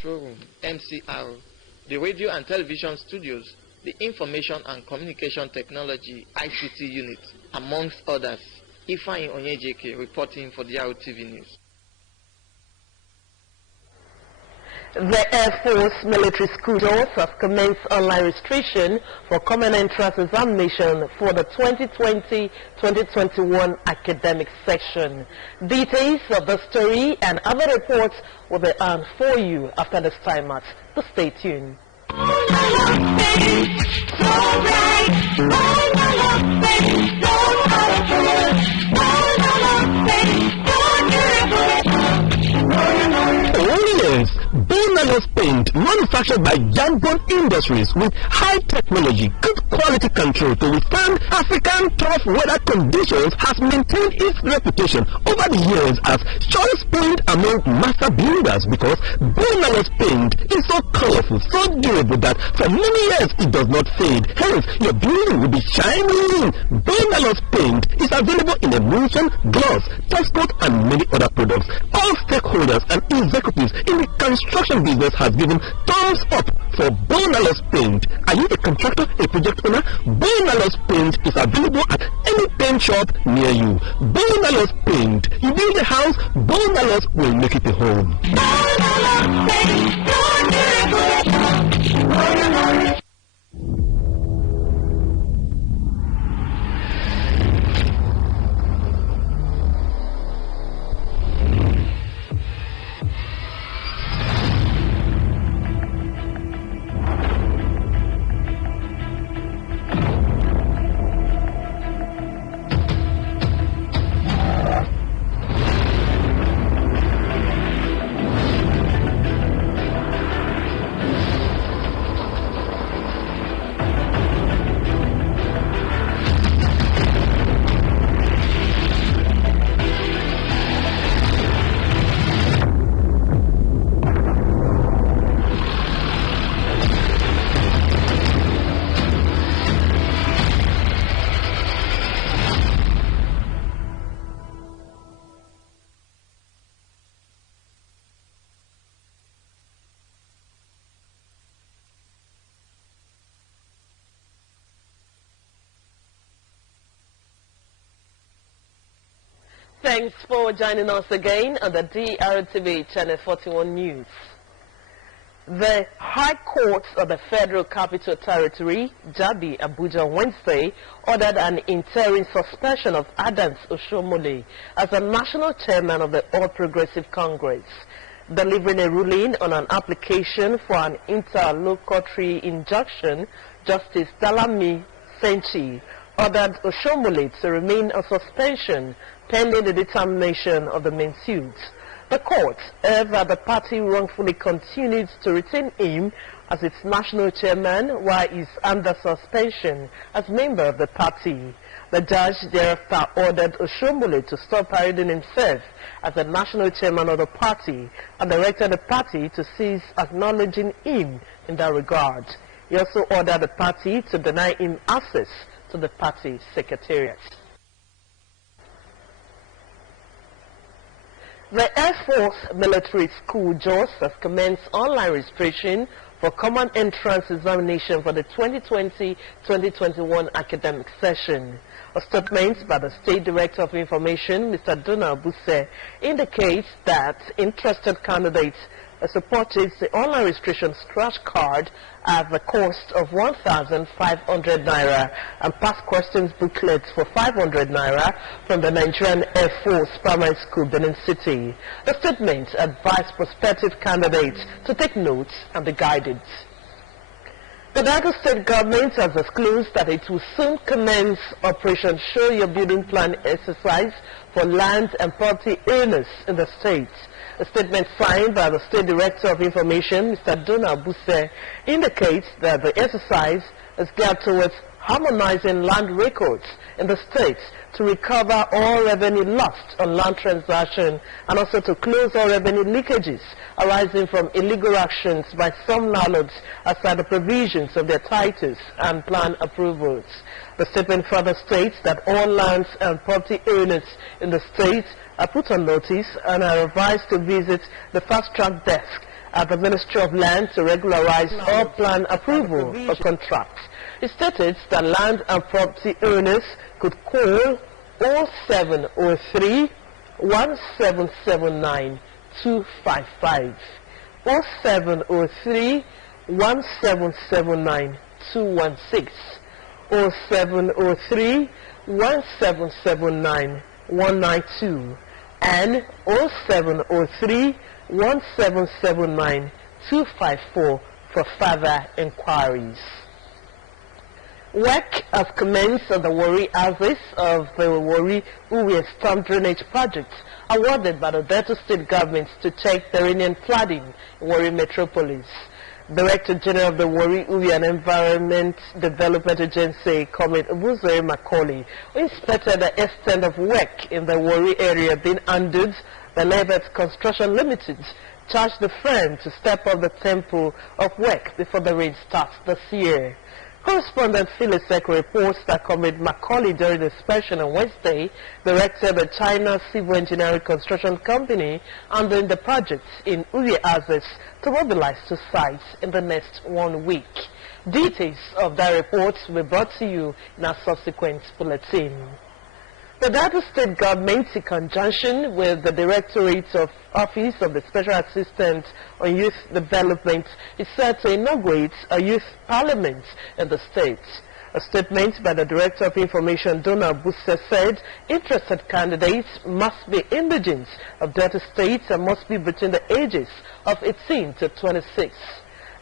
Control Room, MCR, the Radio and Television Studios, the Information and Communication Technology ICT Unit, amongst others. Ifeanyi Onyejeke reporting for the drtv News. The Air Force Military School doors have commenced online registration for common entrance examination for the 2020-2021 academic section. Details of the story and other reports will be on for you after this time out. So stay tuned. Boneless paint manufactured by Jambon Industries with high technology, good quality control to withstand African tough weather conditions has maintained its reputation over the years as choice paint among master builders because Boneless paint is so colorful, so durable that for many years it does not fade. Hence, your building will be shining. Boneless paint is available in emulsion, gloss, top coat and many other products. All stakeholders and executives in the construction business has given thumbs up for Boneless paint. Are you a contractor, a project owner? Boneless paint is available at any paint shop near you. Boneless paint. You build a house, Boneless will make it a home. Boneless paint. Thanks for joining us again on the DRTV Channel 41 News. The High Court of the Federal Capital Territory, Jabi, Abuja, Wednesday, ordered an interim suspension of Adams Oshomole as the national chairman of the All Progressive Congress. Delivering a ruling on an application for an interlocutory injunction, Justice Dalami Senchi ordered Oshomole to remain on suspension pending the determination of the main suit. The court held that the party wrongfully continued to retain him as its national chairman while he is under suspension as member of the party. The judge thereafter ordered Oshomole to stop parading himself as the national chairman of the party and directed the party to cease acknowledging him in that regard. He also ordered the party to deny him access to the party secretariat. The Air Force Military School JOS has commenced online registration for common entrance examination for the 2020-2021 academic session. A statement by the State Director of Information, Mr. Donald Buse, indicates that interested candidates supported the online registration scratch card at the cost of 1,500 naira and past questions booklets for 500 naira from the Nigerian Air Force Primary School, Benin City. The statement advised prospective candidates to take notes and be guided. The Delta State government has disclosed that it will soon commence Operation Show Your Building Plan exercise for land and property owners in the state. A statement signed by the State Director of Information, Mr. Donald Buse, indicates that the exercise is geared towards harmonizing land records in the state to recover all revenue lost on land transaction and also to close all revenue leakages arising from illegal actions by some landlords outside the provisions of their titles and plan approvals. The statement further states that all lands and property owners in the state are put on notice and are advised to visit the fast-track desk at the Ministry of Land to regularize all plan approval for contracts. It stated that land and property owners could call 0703 1779 255, 0703 1779 216, 0703 1779 192, and 0703 1779 254 for further inquiries. Work has commenced on the Warri Axis of the Warri-Uwe Storm Drainage Project awarded by the Delta State government to check perennial flooding in Warri Metropolis. Director General of the Warri-Uwe and Environment Development Agency, Comrade Obuzere Macaulay, who inspected the extent of work in the Warri area being undid by Lebert Construction Limited, charged the firm to step up the tempo of work before the rain starts this year. Correspondent Phyllis Eck reports that Comrade Macaulay, during the inspection on Wednesday, directed the China Civil Engineering Construction Company handling the project in Uwe Axis to mobilize to sites in the next 1 week. Details of that report will be brought to you in our subsequent bulletin. The Delta State government, in conjunction with the Directorate of Office of the Special Assistant on Youth Development, is set to inaugurate a youth parliament in the state. A statement by the Director of Information, Donald Busse, said interested candidates must be indigents of Delta State and must be between the ages of 18 to 26.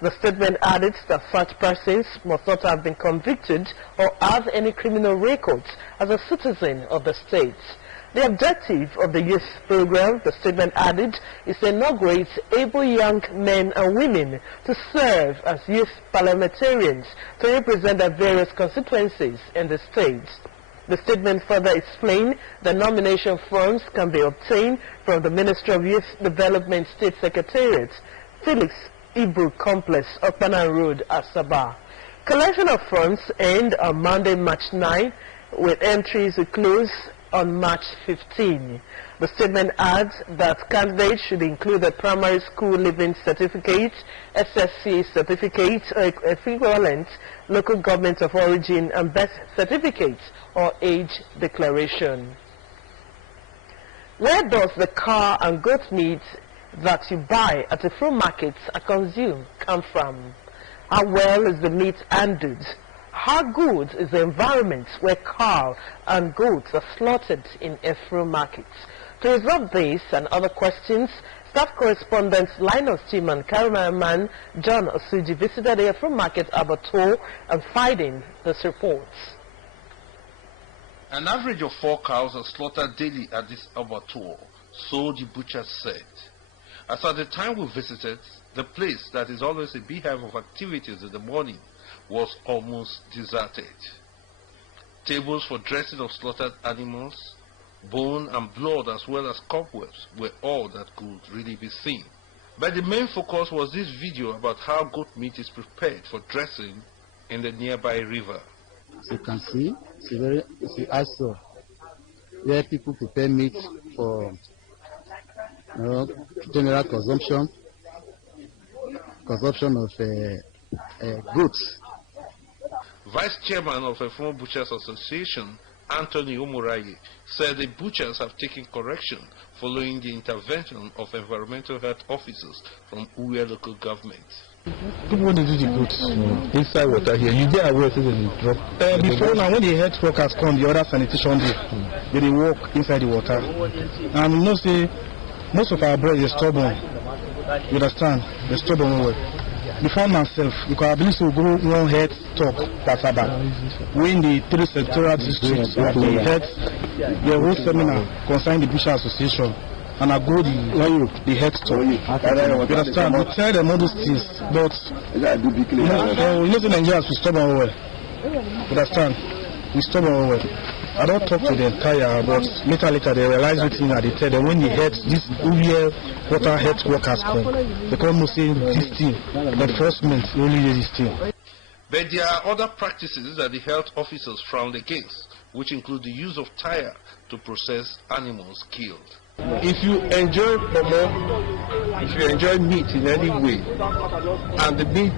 The statement added that such persons must not have been convicted or have any criminal records as a citizen of the state. The objective of the youth program, the statement added, is to inaugurate able young men and women to serve as youth parliamentarians to represent their various constituencies in the state. The statement further explained that nomination forms can be obtained from the Ministry of Youth Development State Secretariat, Felix Ibru Complex, Okpana Road, Asaba. Collection of forms end on Monday, March 9, with entries to close on March 15. The statement adds that candidates should include a primary school living certificate, SSC certificate or equivalent, local government of origin and birth certificate or age declaration. Where does the car and goat meat that you buy at the fruit markets are consumed come from? How well is the meat handled? How good is the environment where cow and goats are slaughtered in fruit markets? To resolve this and other questions, staff correspondents Linus Tim and cameraman John Osuji visited the fruit market abattoir and finding this report. An average of 4 cows are slaughtered daily at this abattoir, so the butcher said. As at the time we visited, the place that is always a beehive of activities in the morning was almost deserted. Tables for dressing of slaughtered animals, bone and blood as well as cobwebs were all that could really be seen. But the main focus was this video about how goat meat is prepared for dressing in the nearby river. As you can see, it's an eyesore where people prepare meat for general consumption of goods. Vice Chairman of the Former Butchers Association, Anthony Omuraye, said the butchers have taken correction following the intervention of environmental health officers from Uwe local government. People want to do the goods inside water here. You get aware so they drop. Before now, when the health workers come, the other sanitation they walk inside the water. And you know, say, most of our boys are stubborn. You understand? They're stubborn well. Before myself, you can at least go one head talk that's about when the 3 sectorial districts of the heads, the whole seminar concerning the Butcher Association, and I go the head talk. You understand? We tell them all those things, but you know the Nigerians we stubborn well. You understand? We stubborn well. I don't talk to the entire, but later they realize what thing that they tell them when the heads, this Uwe water health workers come, they come and say this thing, enforcement only this thing. But there are other practices that the health officers frowned against, which include the use of tire to process animals killed. If you enjoy pomo, if you enjoy meat in any way, and the meat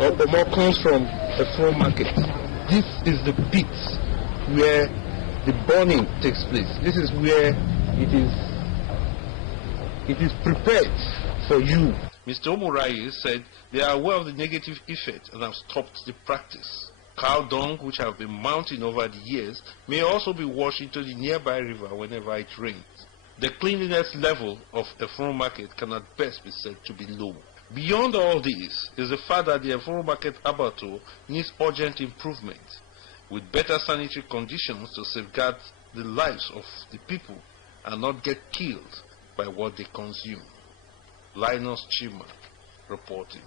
or pomo comes from a full market, this is the pit where the burning takes place. This is where it is prepared for you. Mr. Omorai said they are aware of the negative effect and have stopped the practice. Cow dung, which have been mounting over the years, may also be washed into the nearby river whenever it rains. The cleanliness level of a farm market can at best be said to be low. Beyond all this is the fact that the farm market abattoir needs urgent improvement, with better sanitary conditions to safeguard the lives of the people and not get killed by what they consume. Linus Chima reporting.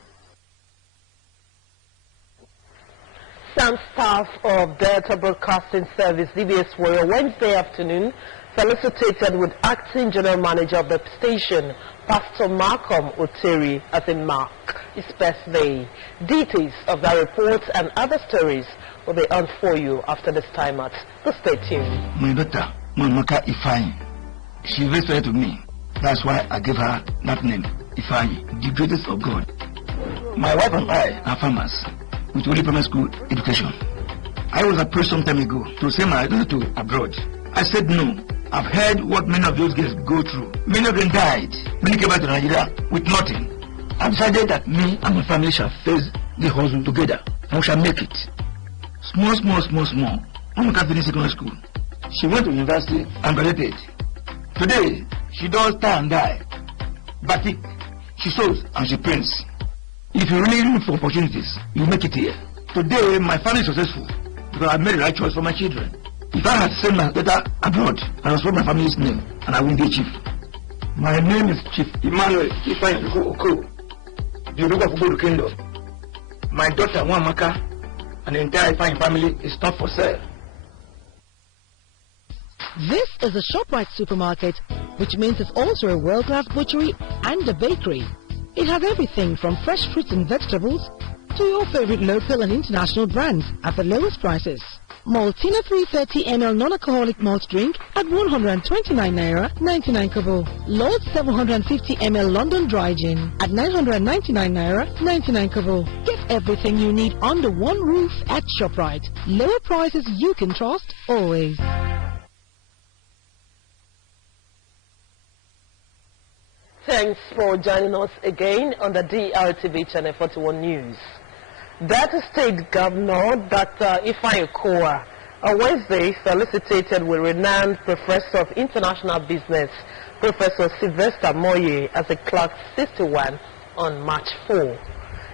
Some staff of Delta Broadcasting Service, DBS Warrior, Wednesday afternoon felicitated with Acting General Manager of the station, Pastor Malcolm Oteri, as he marked his birthday. Details of that report and other stories will be on for you after this time out. So stay tuned. My daughter, Mamaka Ifeanyi, she very fair to me. That's why I gave her that name, Ifeanyi, the greatest of God. My wife and I are farmers with only primary school education. I was approached some time ago to send my daughter to abroad. I said no. I've heard what many of those girls go through. Many of them died. Many came back to Nigeria with nothing. I decided that me and my family shall face the hustle together and we shall make it. Small. Mamaka finished secondary school. She went to university and graduated. Today, she does tie and die. Batik, she sews and she prints. If you really look for opportunities, you make it here. Today, my family is successful because I made the right choice for my children. If I had sent my daughter abroad, I was for my family's name, and I wouldn't be a chief. My name is Chief Emmanuel Ifeanyi Oko, the Ruler of Ubodu Kingdom. My daughter, Wamaka, and the entire Ifeanyi family is not for sale. This is a ShopRite supermarket, which means it's also a world-class butchery and a bakery. It has everything from fresh fruits and vegetables to your favorite local and international brands at the lowest prices. Maltina 330 ml non-alcoholic malt drink at 129 naira 99 kobo. Lord 750 ml London dry gin at 999 naira 99 kobo. Get everything you need under one roof at ShopRite. Lower prices you can trust always. Thanks for joining us again on the DRTV Channel 41 News. Delta State Governor Dr. Ifeanyi Okowa on Wednesday felicitated with renowned Professor of International Business, Professor Sylvester Moye, as a Clerk 61 on March 4.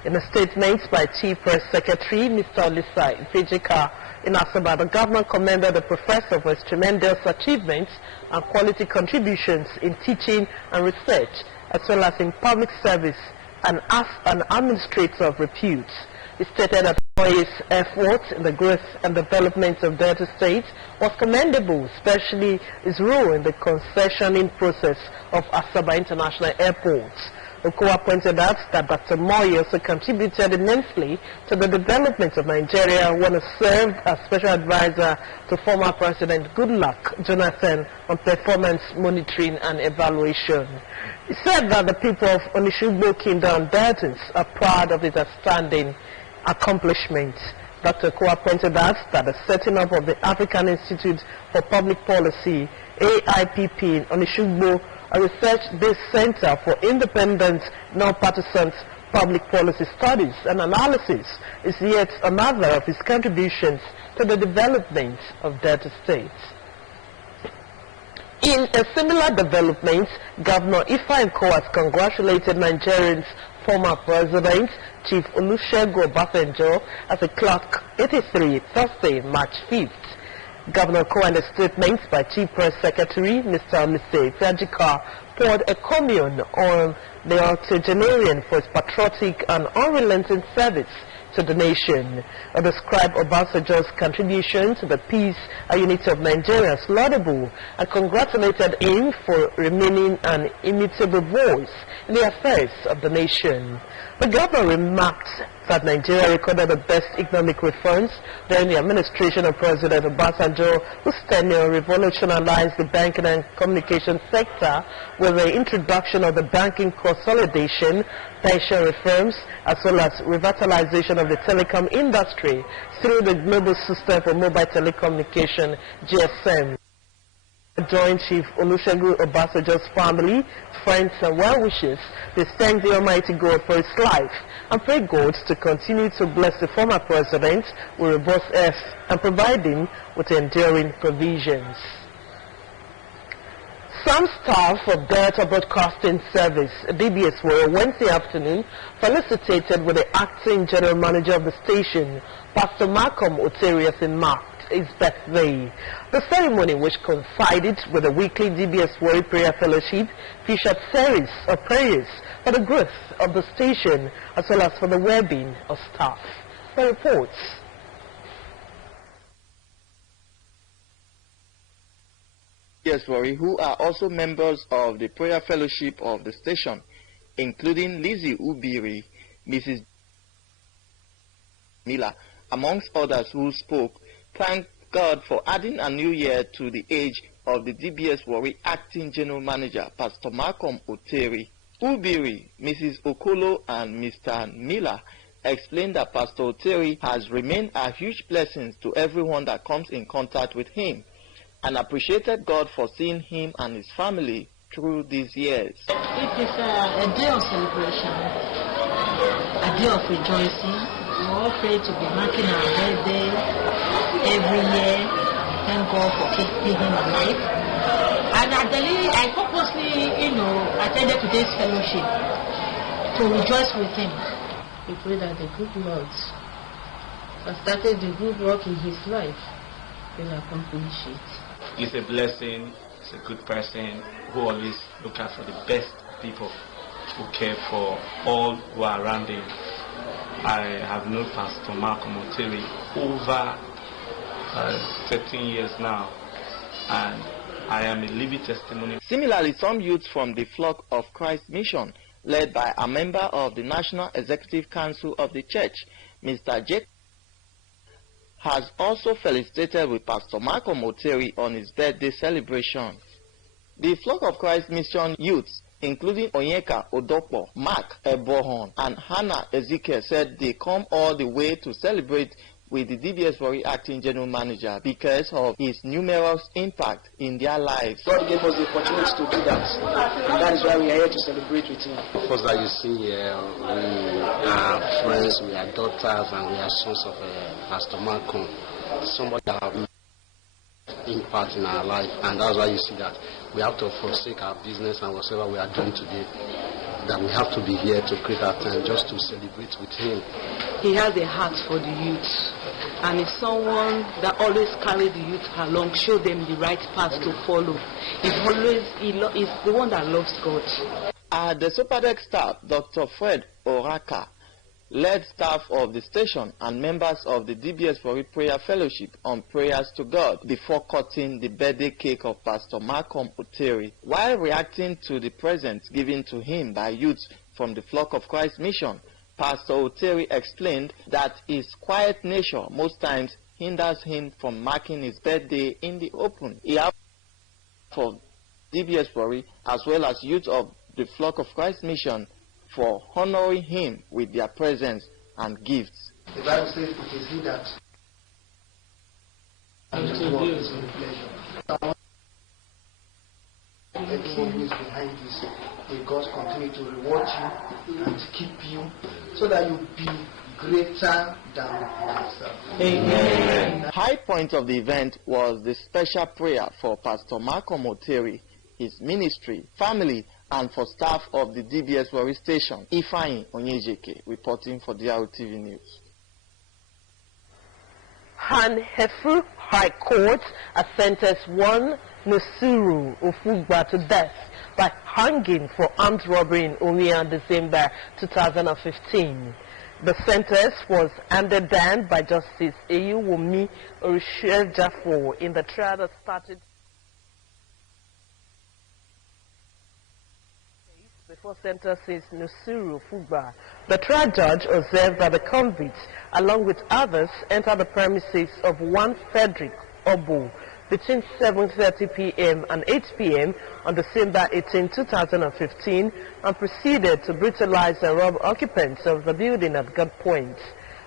In a statement by Chief Press Secretary Mr. Olisa Ifejika in Asaba, the governor commended the professor for his tremendous achievements and quality contributions in teaching and research, as well as in public service, and as an administrator of repute. He stated that Moye's efforts in the growth and development of Delta State was commendable, especially his role in the concessioning process of Asaba International Airport. Okowa pointed out that Dr. Moye also contributed immensely to the development of Nigeria when he served as special advisor to former President Goodluck Jonathan on performance monitoring and evaluation. He said that the people of Onishugbo Kingdom Deltas are proud of his outstanding accomplishments. Dr. Okowa pointed out that the setting up of the African Institute for Public Policy, AIPP, in Onishugbo, a research-based center for independent, non-partisan public policy studies and analysis, is yet another of his contributions to the development of Delta State. In a similar development, Governor Ifeanyi Okowa congratulated Nigerians' former president, Chief Olusegun Obasanjo, as a Clerk 83 Thursday, March 5th. Governor Okowa, in a statement by Chief Press Secretary Mr. Olisa Ifejika, poured a commune on the octogenarian for his patriotic and unrelenting service to the nation. It described Obasanjo's contribution to the peace and unity of Nigeria as laudable and congratulated him for remaining an immutable voice in the affairs of the nation. The governor remarked that Nigeria recorded the best economic reforms during the administration of President Obasanjo, whose tenure revolutionized the banking and communication sector with the introduction of the banking consolidation, pension reforms, as well as revitalization of the telecom industry through the Global System for Mobile Telecommunication, GSM. Joint Chief Olusegun Obasanjo's family, friends and well-wishers, they thank the Almighty God for his life and pray God to continue to bless the former president with robust health and provide him with enduring provisions. Some staff of Delta Broadcasting Service, DBS, were Wednesday afternoon felicitated with the acting general manager of the station, Pastor Malcolm Oteri, as he marked his birthday. The ceremony, which coincided with the weekly DBS Warri Prayer Fellowship, featured series of prayers for the growth of the station as well as for the well-being of staff. The reports. Yes, Warri, who are also members of the prayer fellowship of the station, including Lizzie Ubiri, Mrs. Miller, amongst others who spoke, thanked God for adding a new year to the age of the DBS Warri acting general manager, Pastor Malcolm Oteri. Ubiri, Mrs. Okolo, and Mr. Miller explained that Pastor Oteri has remained a huge blessing to everyone that comes in contact with him, and appreciated God for seeing him and his family through these years. It is a day of celebration, a day of rejoicing. We all pray to be marking our birthday every year. Thank God for keeping him alive. And I purposely, attended today's fellowship to rejoice with him. We pray that the good Lord has started the good work in his life will accomplish it. He's a blessing, he's a good person who always looks out for the best people, who care for all who are around him. I have known Pastor Malcolm Oteri over 13 years now, and I am a living testimony. Similarly, some youths from the Flock of Christ Mission, led by a member of the National Executive Council of the Church, Mr. Jake, has also felicitated with Pastor Malcolm Oteri on his birthday celebration. The Flock of Christ Mission youths, including Onyeka Odopo, Mark Ebohon, and Hannah Ezekiel, said they come all the way to celebrate with the DBS Warri acting general manager because of his numerous impact in their lives. God gave us the opportunity to do that, and that is why we are here to celebrate with him. Of course, that you see here, we are friends, we are daughters, and we are sons of Pastor Malcolm, somebody that have impact in our life, and that's why you see that we have to forsake our business and whatever we are doing today, that we have to be here to create our time just to celebrate with him. He has a heart for the youth, and is someone that always carries the youth along, show them the right path to follow. He's the one that loves God. The Superdeck staff, Dr. Fred Oraka, led staff of the station and members of the DBS Warri Prayer Fellowship on prayers to God before cutting the birthday cake of Pastor Malcolm Oteri. While reacting to the presents given to him by youths from the Flock of Christ Mission, Pastor Oteri explained that his quiet nature most times hinders him from marking his birthday in the open. He asked for DBS Warri as well as youth of the Flock of Christ Mission for honoring him with their presence and gifts. The Bible says it is he that is in pleasure. Everyone who is behind this, may God continue to reward you and keep you so that you be greater than yourself. Amen. High point of the event was the special prayer for Pastor Malcolm Oteri, his ministry, family, and for staff of the DBS Warri station. Ifeanyi Onyejeke reporting for drtv News. Han Hefru High Court has sentenced one Nusuru Ufugba to death by hanging for armed robbery in Umia in December 2015. The sentence was handed down by Justice Eyuwumi Orishiejafo in the trial that started before sentencing Nusuru Fugba. The trial judge observed that the convicts, along with others, entered the premises of one Frederick Obo between 7:30 p.m. and 8 p.m. on December 18, 2015, and proceeded to brutalize and rob occupants of the building at gunpoint.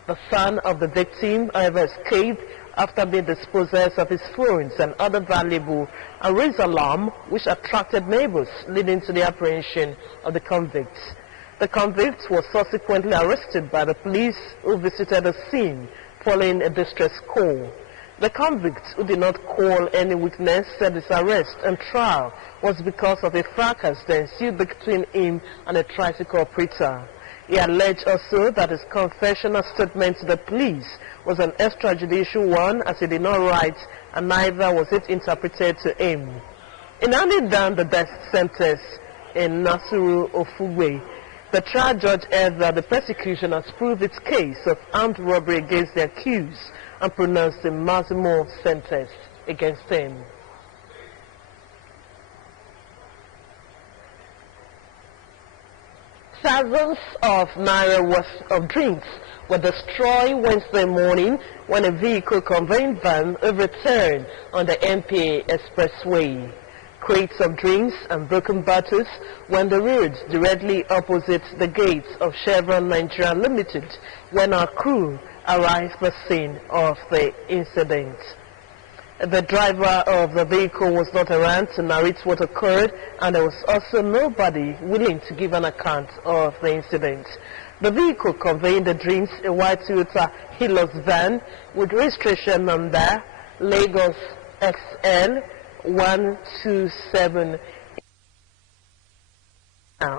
The son of the victim, however, escaped after being dispossessed of his phones and other valuable and raised alarm, which attracted neighbors, leading to the apprehension of the convicts. The convict was subsequently arrested by the police, who visited the scene following a distress call. The convict, who did not call any witness, said his arrest and trial was because of a fracas that ensued between him and a tricycle operator. He alleged also that his confessional statement to the police was an extrajudicial one, as he did not write, and neither was it interpreted to him. In handing down the death sentence in Nasuru Ofugwe, the trial judge held that the prosecution has proved its case of armed robbery against the accused and pronounced a maximum sentence against him. Thousands of naira worth of drinks were destroyed Wednesday morning when a vehicle conveying them overturned on the MPA Expressway. Crates of drinks and broken bottles were on the road directly opposite the gates of Chevron Nigeria Limited when our crew arrived at the scene of the incident. The driver of the vehicle was not around to narrate what occurred, and there was also nobody willing to give an account of the incident. The vehicle conveying the drinks, a white Toyota Hilux van with registration number Lagos XL 127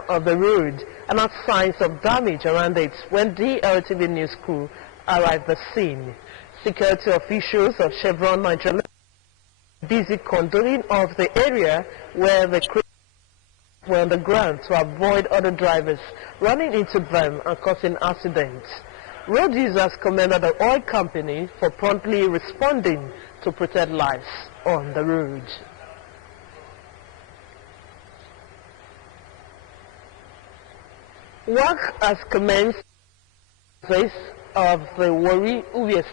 of the road, and had signs of damage around it when drtv news crew arrived at the scene. Security officials of Chevron Nigeria busy condoning of the area where the crew were on the ground to avoid other drivers running into them and causing accidents. Road users commended the oil company for promptly responding to protect lives on the road. Work has commenced of the Warri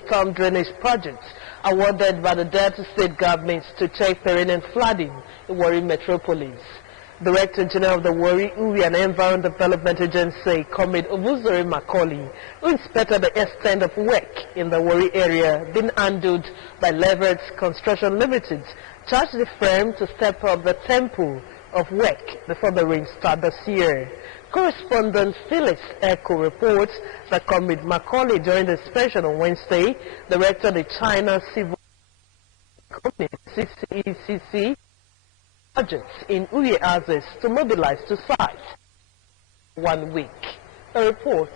storm drainage project awarded by the Delta State government to check perennial flooding in Warri metropolis. Director General of the Warri and Environment Development Agency, Comrade Ovuzori Macaulay, who inspected the extent of work in the Warri area being handled by Leverett Construction Limited, charged the firm to step up the tempo of work before the rain start this year. Correspondent Felix Echo reports that Comrade Macaulay, during the inspection on Wednesday, directed the China Civil Company CCECC projects in Uye houses to mobilize to site 1 week. A report.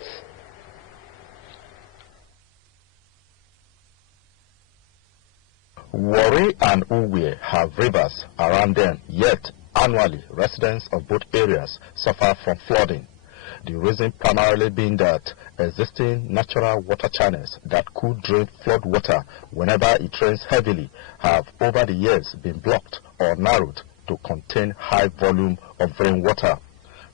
Warri and Uwe have rivers around them, yet annually residents of both areas suffer from flooding. The reason primarily being that existing natural water channels that could drain flood water whenever it rains heavily have over the years been blocked or narrowed to contain high volume of rainwater.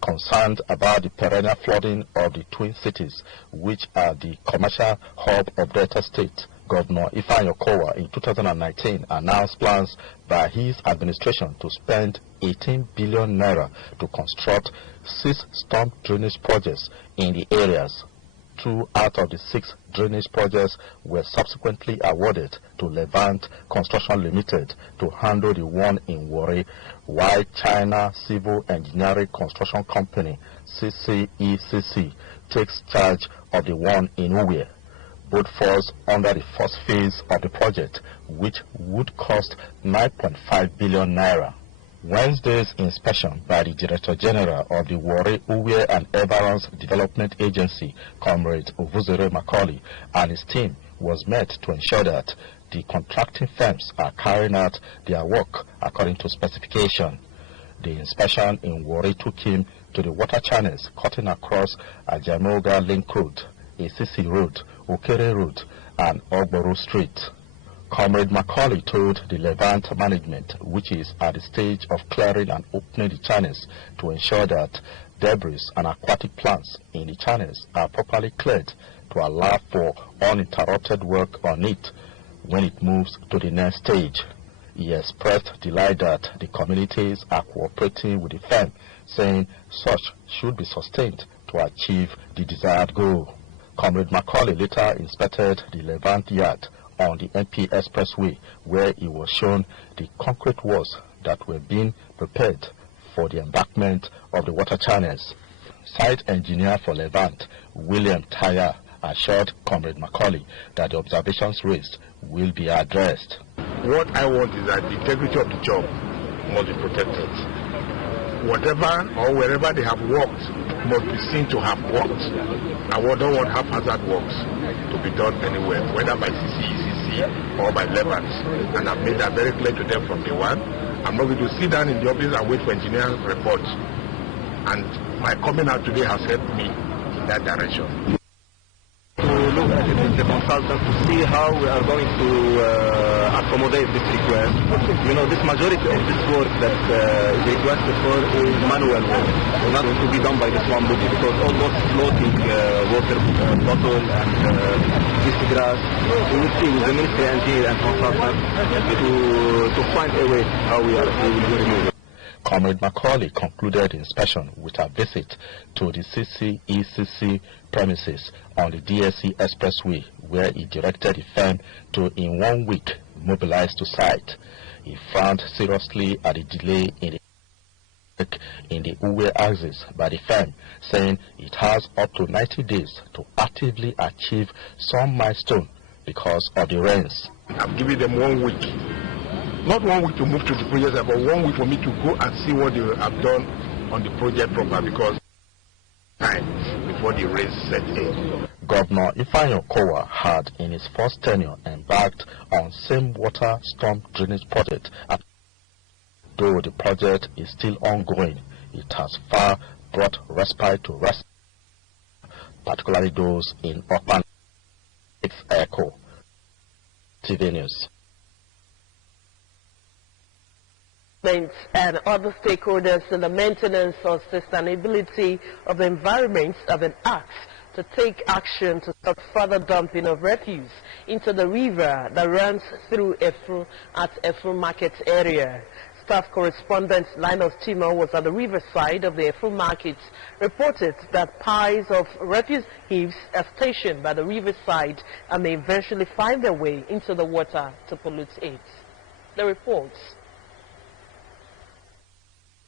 Concerned about the perennial flooding of the twin cities, which are the commercial hub of Delta State, Governor Ifeanyi Okowa in 2019 announced plans by his administration to spend 18 billion naira to construct 6 storm drainage projects in the areas. 2 out of the 6 drainage projects were subsequently awarded to Levant Construction Limited to handle the one in Warri, while China Civil Engineering Construction Company CCECC takes charge of the one in Uwe. Both falls under the first phase of the project, which would cost 9.5 billion naira. Wednesday's inspection by the Director General of the Warri, Uwe and Environs Development Agency, Comrade Ovuzori Macaulay, and his team was met to ensure that the contracting firms are carrying out their work according to specification. The inspection in Warri took him to the water channels cutting across Ajamoga Link Road, Isisi Road, Okere Road, and Ogboro Street. Comrade Macaulay told the Levant management, which is at the stage of clearing and opening the channels, to ensure that debris and aquatic plants in the channels are properly cleared to allow for uninterrupted work on it when it moves to the next stage. He expressed delight that the communities are cooperating with the firm, saying such should be sustained to achieve the desired goal. Comrade Macaulay later inspected the Levant yard on the MP Expressway, where he was shown the concrete walls that were being prepared for the embankment of the water channels. Site engineer for Levant, William Tyre, assured Comrade Macaulay that the observations raised will be addressed. What I want is that the integrity of the job must be protected. Whatever or wherever they have worked must be seen to have worked. And we don't want haphazard works to be done anywhere, whether by CCECC or by Levant. And I've made that very clear to them from day one. I'm not going to sit down in the office and wait for engineering reports. And my coming out today has helped me in that direction. To look at it with the consultant to see how we are going to accommodate this request. You know, this majority of this work that is requested for is manual work, not to be done by this one body, because all those floating water bottle and this grass, we will see with the ministry engineer and consultant to find a way how we will remove it. Comrade Macaulay concluded the inspection with a visit to the CCECC premises on the DSC Expressway, where he directed the firm to, in 1 week, mobilize to site. He frowned seriously at the delay in the Uwe axis by the firm, saying it has up to 90 days to actively achieve some milestone because of the rains. I've given them 1 week. Not 1 week to move to the project, but 1 week for me to go and see what they have done on the project proper, because time before the rains set in. Governor Ifeanyi Okowa had, in his first tenure, embarked on same water storm drainage project. Though the project is still ongoing, it has far brought respite to rest, particularly those in urban Echo. TV News. And other stakeholders in the maintenance or sustainability of the environment have been asked to take action to stop further dumping of refuse into the river that runs through Efru at Efru Market area. Staff correspondent Linus Timo was at the riverside of the Efru Market, reported that piles of refuse heaps are stationed by the riverside and may eventually find their way into the water to pollute it. The reports.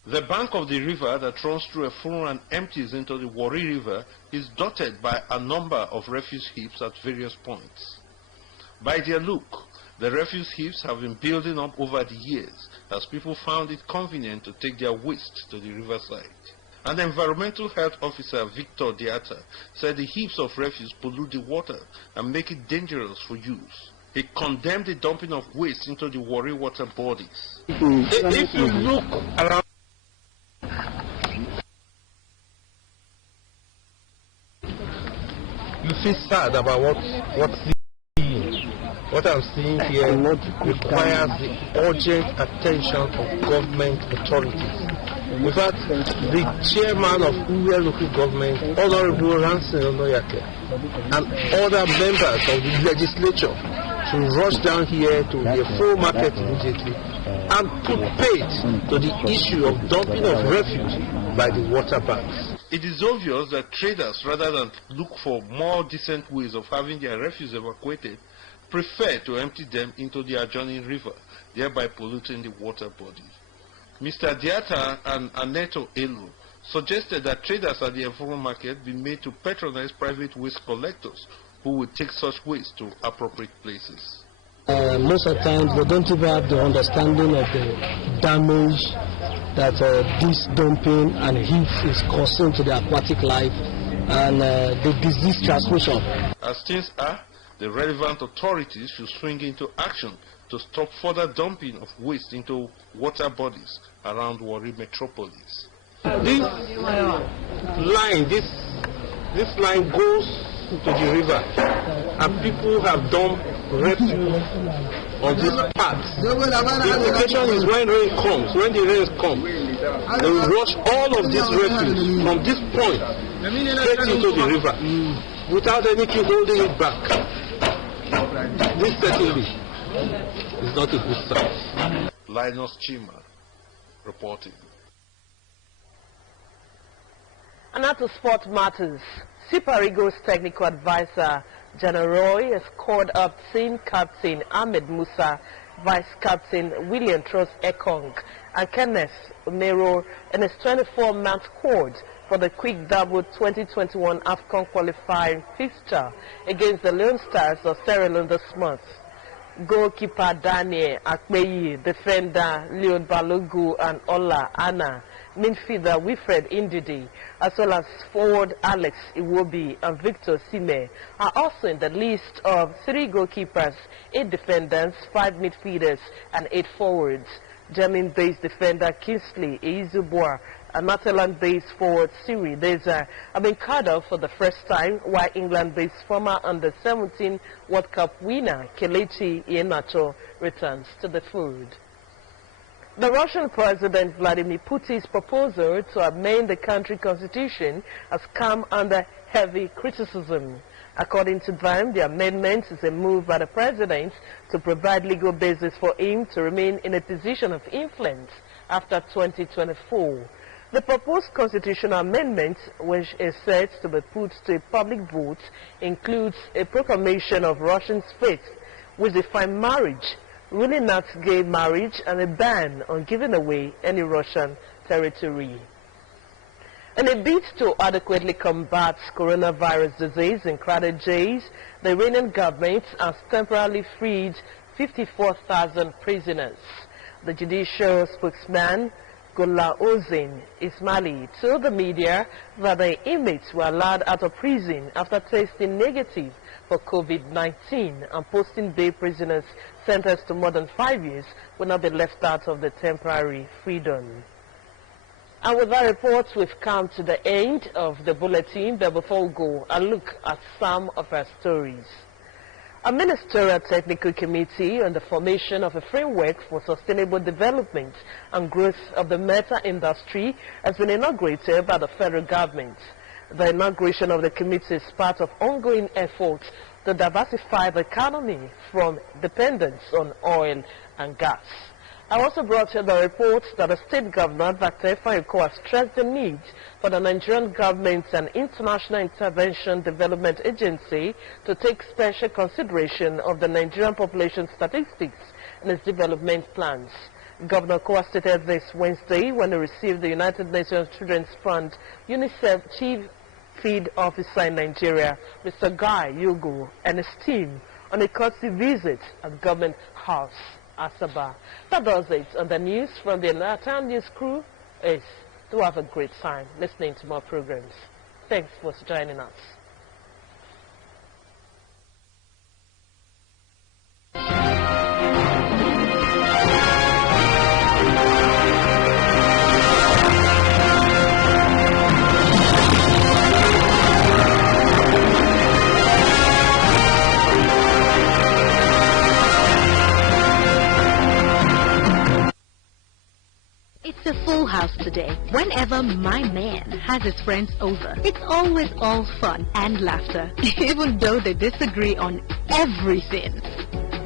The bank of the river that runs through Efru and empties into the Warri River is dotted by a number of refuse heaps at various points. By their look, the refuse heaps have been building up over the years as people found it convenient to take their waste to the riverside. And Environmental Health Officer Victor Diata said the heaps of refuse pollute the water and make it dangerous for use. He condemned the dumping of waste into the Warri water bodies. If you look around, you feel sad about what I'm seeing here requires the urgent attention of government authorities. In fact, the chairman of Uwe local government, Honorable Ransom Onoyake, and other members of the legislature to rush down here to the Efru Market immediately and put paid to the issue of dumping of refuse by the water banks. It is obvious that traders, rather than look for more decent ways of having their refuse evacuated, prefer to empty them into the adjoining river, thereby polluting the water body. Mr. Diata and Aneto Elu suggested that traders at the Efru Market be made to patronize private waste collectors who would take such waste to appropriate places. Most of the times they don't even have the understanding of the damage that this dumping and heat is causing to the aquatic life and the disease transmission. As things are, The relevant authorities should swing into action to stop further dumping of waste into water bodies around Warri metropolis. This line goes to the river, and people have dumped refuse on this path. The implication is when rain comes, when the rains come, they will rush all of this refuse from this point straight into the river without anything holding it back. This certainly is not a good sign. Linus Chima reporting. And now to sport matters. Super Eagles technical advisor General Roy has called up team captain Ahmed Musa, vice captain William Trost Ekong, and Kenneth Omero in his 24-man squad for the Quick Double 2021 AFCON qualifying fixture against the Lone Stars of Sierra Leone this month. Goalkeeper Daniel Akpeyi, defender Leon Balogu and Ola Anna, midfielder Wilfred Indidi, as well as forward Alex Iwobi and Victor Sime are also in the list of 3 goalkeepers, 8 defenders, 5 midfielders and 8 forwards. German-based defender Kingsley Eizubua and Netherlands-based forward Siri Deza have been called up for the first time, while England-based former Under-17 World Cup winner Kelechi Iheanacho returns to the fold. The Russian President Vladimir Putin's proposal to amend the country constitution has come under heavy criticism. According to them, the amendment is a move by the president to provide legal basis for him to remain in a position of influence after 2024. The proposed constitutional amendment, which is set to be put to a public vote, includes a proclamation of Russian faith, which defines marriage, ruling out gay marriage, and a ban on giving away any Russian territory. In a bid to adequately combat coronavirus disease in crowded jails, the Iranian government has temporarily freed 54,000 prisoners. The judicial spokesman, Gulaozdin Ismaili, told the media that the inmates were allowed out of prison after testing negative for COVID-19, and posting day prisoners sentenced to more than 5 years will not be left out of the temporary freedom. And with that report, we've come to the end of the bulletin, but before we go, a look at some of our stories. A ministerial technical committee on the formation of a framework for sustainable development and growth of the metal industry has been inaugurated by the federal government. The inauguration of the committee is part of ongoing efforts to diversify the economy from dependence on oil and gas. I also brought you the report that the state governor, Dr. Efayeko, has stressed the need for the Nigerian government and International Intervention Development Agency to take special consideration of the Nigerian population statistics in its development plans. Governor Kowa stated this Wednesday when he received the United Nations Children's Fund UNICEF Chief Feed Officer in Nigeria, Mr. Guy Yugu, and his team on a courtesy visit at Government House, Asaba. That does it on the news from the entire news crew. Do have a great time listening to more programs. Thanks for joining us. It's a full house today. Whenever my man has his friends over, it's always all fun and laughter, even though they disagree on everything.